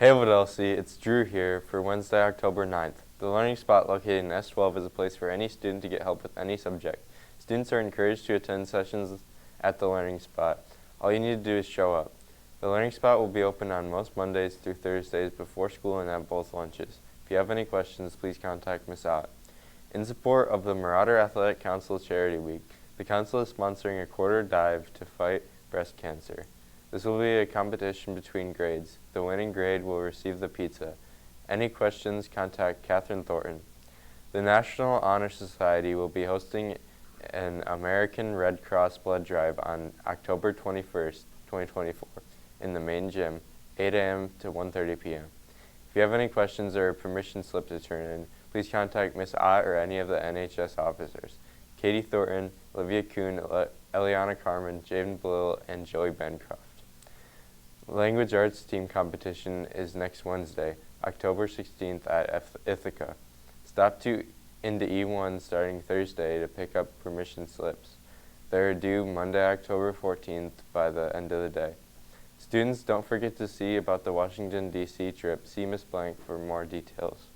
Hey Ovid Elsie, it's Drew here for Wednesday, October 9th. The Learning Spot located in S12 is a place for any student to get help with any subject. Students are encouraged to attend sessions at the Learning Spot. All you need to do is show up. The Learning Spot will be open on most Mondays through Thursdays before school and at both lunches. If you have any questions, please contact Ms. Ott. In support of the Marauder Athletic Council Charity Week, the Council is sponsoring a quarter dive to fight breast cancer. This will be a competition between grades. The winning grade will receive the pizza. Any questions, contact Catherine Thornton. The National Honor Society will be hosting an American Red Cross blood drive on October 21st, 2024 in the main gym, 8 a.m. to 1:30 p.m. If you have any questions or a permission slip to turn in, please contact Ms. Ott or any of the NHS officers. Katie Thornton, Olivia Kuhn, Eliana Carmen, Jaden Blill, and Joey Bancroft. Language Arts Team competition is next Wednesday, October 16th at Ithaca. Stop into E1 starting Thursday to pick up permission slips. They are due Monday, October 14th by the end of the day. Students, don't forget to see about the Washington, D.C. trip. See Ms. Blank for more details.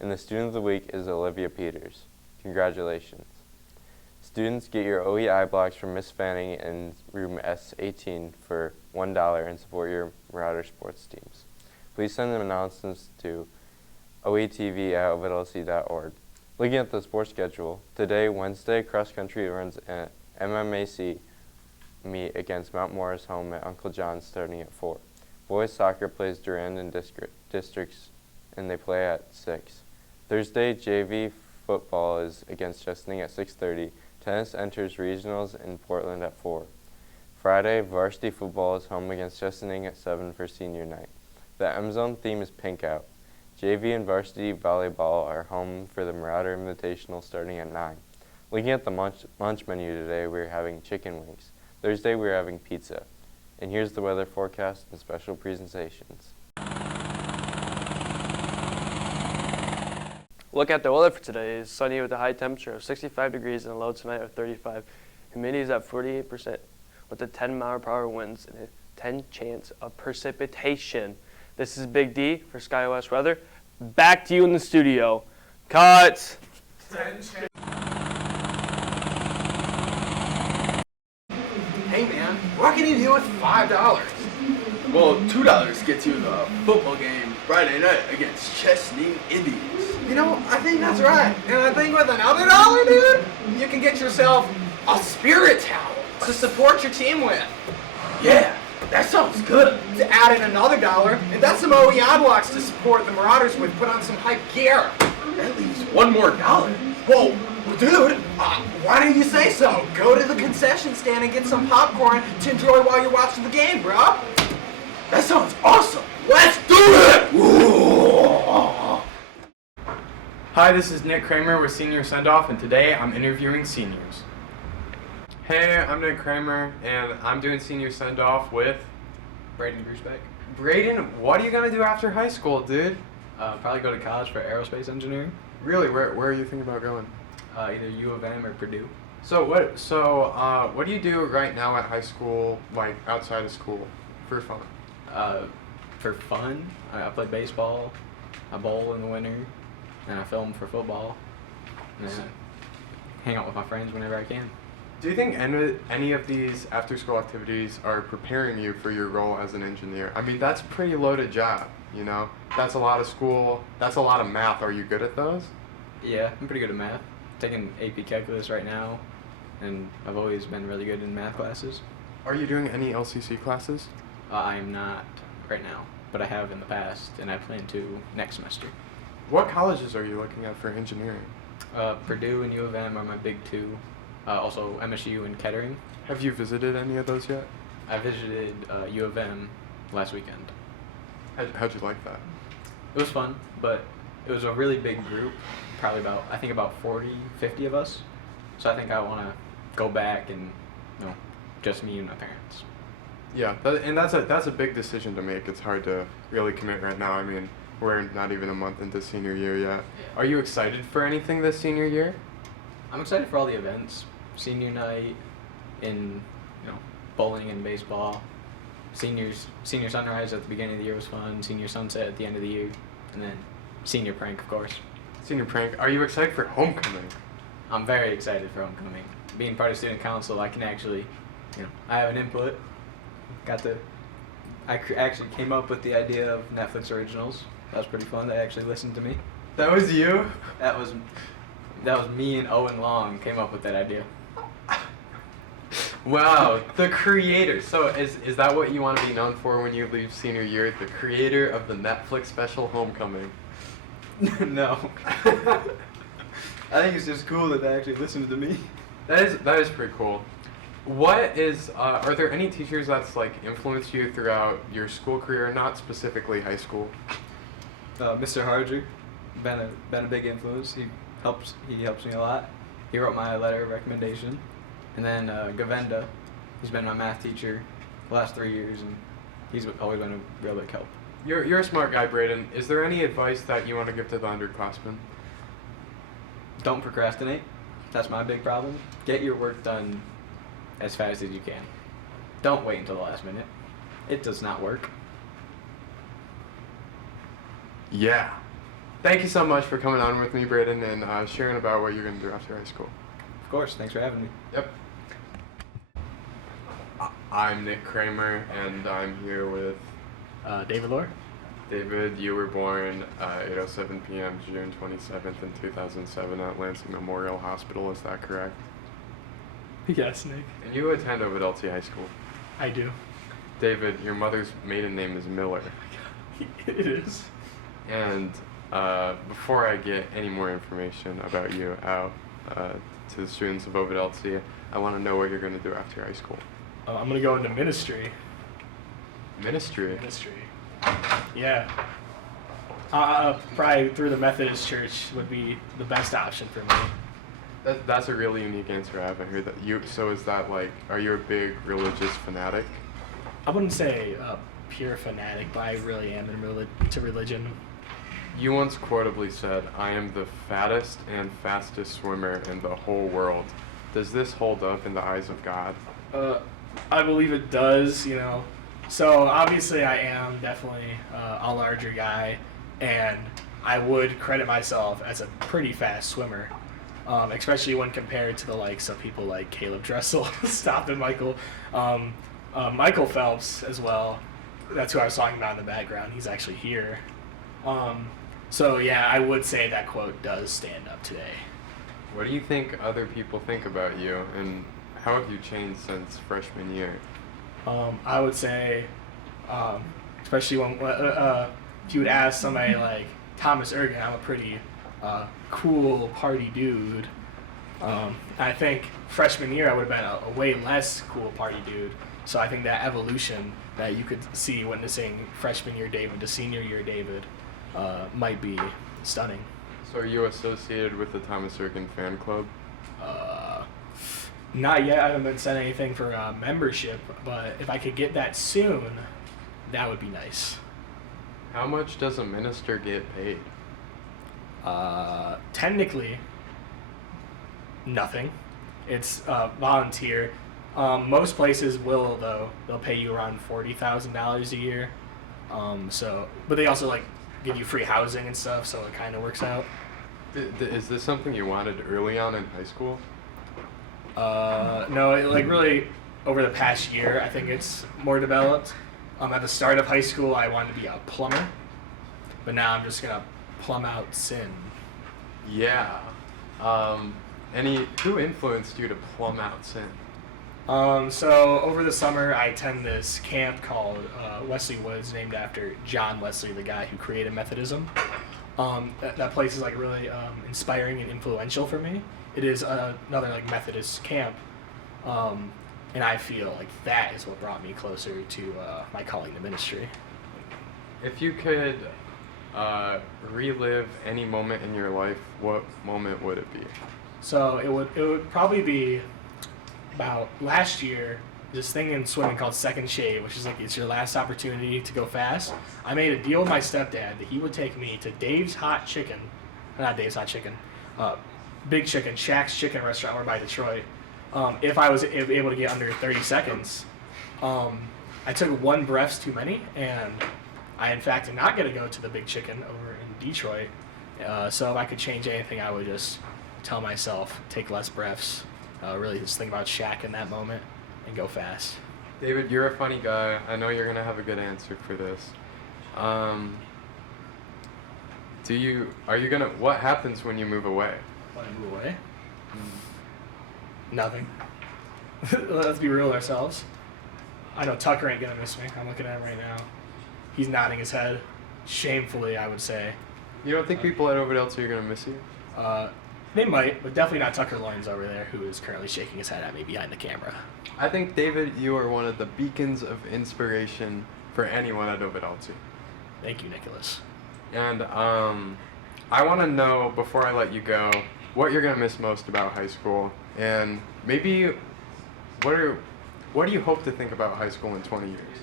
And the Student of the Week is Olivia Peters. Congratulations. Students, get your OEI blocks from Miss Fanning in room S18 for $1 and support your Marauder sports teams. Please send them announcements to OETV@ovidlc.org. Looking at the sports schedule, today, Wednesday, cross country runs at MMAC meet against Mount Morris home at Uncle John's starting at 4. Boys soccer plays Durand districts and they play at 6. Thursday, JV football is against Chesaning at 6:30. Tennis enters regionals in Portland at 4. Friday, varsity football is home against Chesaning at 7 for senior night. The M-Zone theme is pink out. JV and varsity volleyball are home for the Marauder Invitational starting at 9. Looking at the lunch menu today, we're having chicken wings. Thursday, we're having pizza. And here's the weather forecast and special presentations. Look at the weather for today. It's sunny with a high temperature of 65 degrees and a low tonight of 35. Humidity is at 48% with a 10-mile-per-hour winds and a 10 chance of precipitation. This is Big D for SkyWest Weather. Back to you in the studio. Cut! Hey man, what can you do with $5? Well, $2 gets you the football game Friday night against Chesaning Indians. You know, I think that's right. And I think with another $1, dude, you can get yourself a spirit towel to support your team with. Yeah, that sounds good. To add in another $1, and that's some OEI blocks to support the Marauders with. Put on some hype gear. That leaves one more $1. Whoa, dude, why do you say so? Go to the concession stand and get some popcorn to enjoy while you're watching the game, bro. That sounds awesome. Let's do it! Ooh. Hi, this is Nick Kramer with Senior Sendoff, and today I'm interviewing seniors. Hey, I'm Nick Kramer, and I'm doing Senior Sendoff with Braden Grushbeck. Braden. What are you gonna do after high school, dude? Probably go to college for aerospace engineering. Really? Where are you thinking about going? Either U of M or Purdue. So what do you do right now at high school, like outside of school, for fun? For fun, I play baseball, I bowl in the winter, and I film for football. And I hang out with my friends whenever I can. Do you think any of these after-school activities are preparing you for your role as an engineer? I mean, that's a pretty loaded job, you know? That's a lot of school, that's a lot of math. Are you good at those? Yeah, I'm pretty good at math. Taking AP Calculus right now, and I've always been really good in math classes. Are you doing any LCC classes? I am not right now, but I have in the past, and I plan to next semester. What colleges are you looking at for engineering? Purdue and U of M are my big two. Also MSU and Kettering. Have you visited any of those yet? I visited U of M last weekend. How'd you like that? It was fun, but it was a really big group, probably about 40, 50 of us. So I think I want to go back and, just me and my parents. Yeah, that's a big decision to make. It's hard to really commit right now. I mean, we're not even a month into senior year yet. Are you excited for anything this senior year? I'm excited for all the events. Senior night, in bowling and baseball, senior sunrise at the beginning of the year was fun. Senior sunset at the end of the year, and then senior prank, of course. Senior prank. Are you excited for homecoming? I'm very excited for homecoming. Being part of student council, I can actually, I have an input. Actually came up with the idea of Netflix originals. That was pretty fun. They actually listened to me. That was you? That was me and Owen Long came up with that idea. Wow, the creator. So is that what you want to be known for when you leave senior year? The creator of the Netflix special Homecoming. No. I think it's just cool that they actually listened to me. That is pretty cool. What is are there any teachers that's like influenced you throughout your school career, not specifically high school? Mr. Harger, been a big influence. He helps me a lot. He wrote my letter of recommendation. And then Govenda, he's been my math teacher the last 3 years, and he's always been a real big help. You're a smart guy, Braden. Is there any advice that you want to give to the underclassmen? Don't procrastinate. That's my big problem. Get your work done as fast as you can. Don't wait until the last minute. It does not work. Yeah. Thank you so much for coming on with me, Braden, and sharing about what you're going to do after high school. Of course. Thanks for having me. Yep. I'm Nick Kramer, and I'm here with David Lohr. David. You were born 8:07 p.m. June 27th in 2007 at Lansing Memorial Hospital. Is that correct? Yes, Nick. And you attend Ovid Elsie High School. I do. David, your mother's maiden name is Miller. It is. And before I get any more information about you out to the students of Ovid Elsie, I want to know what you're going to do after high school. I'm going to go into ministry. Ministry? Ministry. Yeah. Probably through the Methodist Church would be the best option for me. That's a really unique answer. I haven't heard that. So is that like, are you a big religious fanatic? I wouldn't say a pure fanatic, but I really am into religion. You once quotably said, "I am the fattest and fastest swimmer in the whole world." Does this hold up in the eyes of God? I believe it does, So obviously I am definitely a larger guy, and I would credit myself as a pretty fast swimmer, especially when compared to the likes of people like Caleb Dressel, Stoppin Michael, Michael Phelps as well. That's who I was talking about in the background. He's actually here. So yeah, I would say that quote does stand up today. What do you think other people think about you, and how have you changed since freshman year? I would say, especially when if you would ask somebody like Thomas Ergen, I'm a pretty cool party dude. I think freshman year I would have been a way less cool party dude. So I think that evolution that you could see witnessing freshman year David to senior year David might be stunning. So are you associated with the Thomas Ergen fan club? Not yet. I haven't been sent anything for membership, but if I could get that soon, that would be nice. How much does a minister get paid? Technically, nothing. It's volunteer. Most places will, though. They'll pay you around $40,000 a year. But they also give you free housing and stuff, so it kind of works out. Is this something you wanted early on in high school? No, really over the past year, I think it's more developed. At the start of high school, I wanted to be a plumber, but now I'm just gonna plumb out sin. Yeah. Who influenced you to plumb out sin? So over the summer, I attend this camp called Wesley Woods, named after John Wesley, the guy who created Methodism. That place is really inspiring and influential for me. It is another Methodist camp, and I feel that is what brought me closer to my calling to ministry. If you could relive any moment in your life, what moment would it be? So it would probably be about last year. This thing in swimming called second shave, which is it's your last opportunity to go fast. I made a deal with my stepdad that he would take me to Dave's Hot Chicken, not Dave's Hot Chicken, Big Chicken, Shack's Chicken Restaurant over by Detroit, if I was able to get under 30 seconds. I took 1 breaths too many, and I in fact did not get to go to the Big Chicken over in Detroit. So if I could change anything, I would just tell myself, take less breaths, really just think about Shaq in that moment, and go fast. David, you're a funny guy. I know you're gonna have a good answer for this. What happens when you move away? When I move away? Nothing. Let's be real with ourselves. I know Tucker ain't gonna miss me. I'm looking at him right now. He's nodding his head. Shamefully, I would say. You don't think people at Ovid Elsie are gonna miss you? They might, but definitely not Tucker Loins over there, who is currently shaking his head at me behind the camera. I think, David, you are one of the beacons of inspiration for anyone at Ovid Elsie. Thank you, Nicholas. And I want to know, before I let you go, what you're going to miss most about high school, and maybe what do you hope to think about high school in 20 years?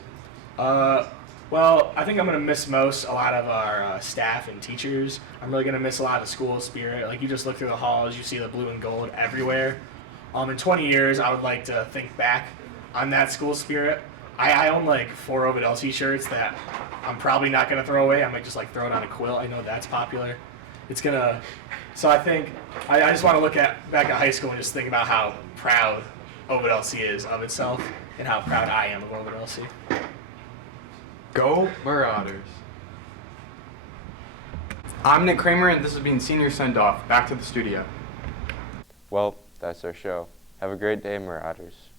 Well, I think I'm going to miss most a lot of our staff and teachers. I'm really going to miss a lot of the school spirit. Like, you just look through the halls, you see the blue and gold everywhere. In 20 years, I would like to think back on that school spirit. I own like 4 Ovid Elsie shirts that I'm probably not going to throw away. I might just like throw it on a quilt. I know that's popular. So I think I just want to look back at high school and just think about how proud Ovid Elsie is of itself and how proud I am of Ovid Elsie. Go Marauders. I'm Nick Kramer, and this has been Senior Sendoff. Back to the studio. Well, that's our show. Have a great day, Marauders.